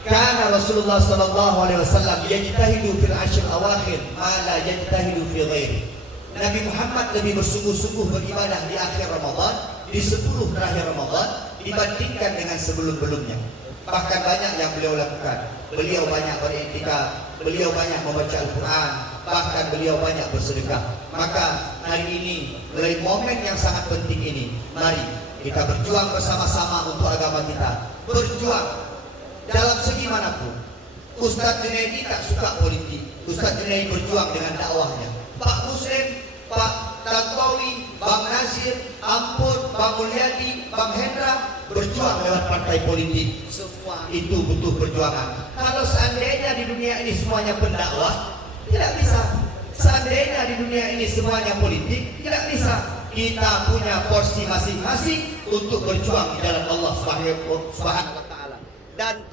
Karena Rasulullah sallallahu alaihi wasallam yajtahidu fil ashr awakhir ma la yajtahidu fi ghairi. Nabi Muhammad lebih bersungguh-sungguh beribadah di akhir Ramadan, di 10 terakhir Ramadan dibandingkan dengan sebelum-belumnya. Bahkan banyak yang beliau lakukan. Beliau banyak beriktikaf, beliau banyak membaca Al-Quran, bahkan beliau banyak bersedekah. Maka hari ini, mulai momen yang sangat penting ini, mari kita berjuang bersama-sama untuk agama kita. Berjuang dalam segi manapun. Ustaz Junaidi tak suka politik. Ustaz Junaidi berjuang dengan dakwahnya. Pak Muslim, Pak Tantowi, Bang Nasir, Ampun, Bang Mulyadi, Bang Hendra berjuang lewat partai politik. Semua itu butuh perjuangan. Kalau seandainya di dunia ini semuanya pendakwah, tidak bisa. Seandainya di dunia ini semuanya politik, tidak bisa. Kita punya porsi masing-masing untuk berjuang di jalan Allah Subhanahu wa taala. Dan